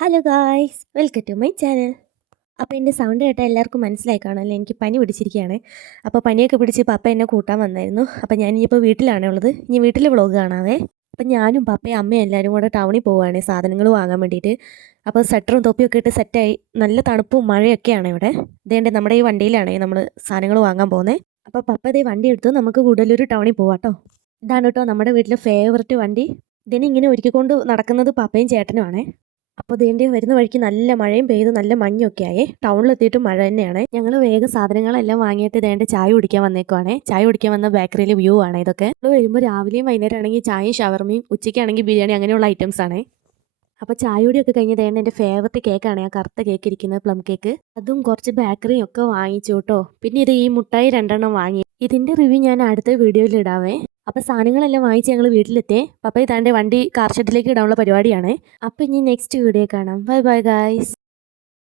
Hello guys, welcome to my channel. അപ്പോൾ എൻ്റെ sound കേട്ടാൽ എല്ലാവർക്കും മനസ്സിലായി കാണുമല്ലോ, എനിക്ക് പനി പിടിച്ചിരിക്കുകയാണ്. അപ്പോൾ പനിയൊക്കെ പിടിച്ച് പപ്പ എന്നെ കൂട്ടാൻ വന്നായിരുന്നു. അപ്പോൾ ഞാൻ ഇനിയിപ്പോൾ വീട്ടിലാണേ ഉള്ളത്. ഇനി വീട്ടിൽ വ്ളോഗ് കാണാവേ. അപ്പം ഞാനും പപ്പയും അമ്മയും എല്ലാവരും കൂടെ ടൗണിൽ പോവുകയാണ് സാധനങ്ങൾ വാങ്ങാൻ വേണ്ടിയിട്ട്. അപ്പോൾ സ്വെറ്ററും തൊപ്പിയൊക്കെ ഇട്ട് സെറ്റായി. നല്ല തണുപ്പും മഴയൊക്കെയാണ് ഇവിടെ. ഇതേണ്ട നമ്മുടെ ഈ വണ്ടിയിലാണ് നമ്മൾ സാധനങ്ങൾ വാങ്ങാൻ പോകുന്നത്. അപ്പോൾ പപ്പ ഇതേ വണ്ടി എടുത്തു, നമുക്ക് കൂടുതലൊരു ടൗണിൽ പോവാം കേട്ടോ. ഇതാണ് കേട്ടോ നമ്മുടെ വീട്ടിലെ ഫേവററ്റ് വണ്ടി. ഇതിനെ ഇങ്ങനെ ഒരുക്കിക്കൊണ്ട് നടക്കുന്നത് പപ്പയും ചേട്ടനുമാണേ. അപ്പോൾ ഇതിൻ്റെ വരുന്ന വഴിക്ക് നല്ല മഴയും പെയ്തു, നല്ല മഞ്ഞൊക്കെ ആയേ. ടൗണിലെത്തിയിട്ട് മഴ തന്നെയാണ്. ഞങ്ങൾ വേഗം സാധനങ്ങളെല്ലാം വാങ്ങിയിട്ട് ഇതേണ്ട ചായ കുടിക്കാൻ വന്നേക്കുവാണേ. ചായ കുടിക്കാൻ വന്ന ബേക്കറിയിലെ വ്യൂ ആണ് ഇതൊക്കെ. നമ്മൾ വരുമ്പോൾ രാവിലെയും വൈകുന്നേരം ആണെങ്കിൽ ചായയും ഷവർമയും, ഉച്ചയ്ക്കാണെങ്കിൽ ബിരിയാണി, അങ്ങനെയുള്ള ഐറ്റംസ് ആണേ. അപ്പോൾ ചായ കുടിയൊക്കെ കഴിഞ്ഞ് ദേണ്ട എൻ്റെ ഫേവററ്റ് കേക്കാണ് ആ കറുത്ത കേക്ക് ഇരിക്കുന്നത്, പ്ലം കേക്ക്. അതും കുറച്ച് ബേക്കറിയും ഒക്കെ വാങ്ങിച്ചു കേട്ടോ. പിന്നെ ഇത് ഈ മുട്ടായി 2 വാങ്ങി. ഇതിൻ്റെ റിവ്യൂ ഞാൻ അടുത്ത വീഡിയോയിൽ ഇടാവേ. അപ്പോൾ സാധനങ്ങളെല്ലാം വാങ്ങിച്ച് ഞങ്ങൾ വീട്ടിലെത്തേ. പപ്പ ഇതാണ്ട് വണ്ടി കാർ ഷെഡിലേക്ക് ഇടാനുള്ള പരിപാടിയാണ്. അപ്പോൾ ഇനി നെക്സ്റ്റ് വീഡിയോ കാണാം. Bye bye guys.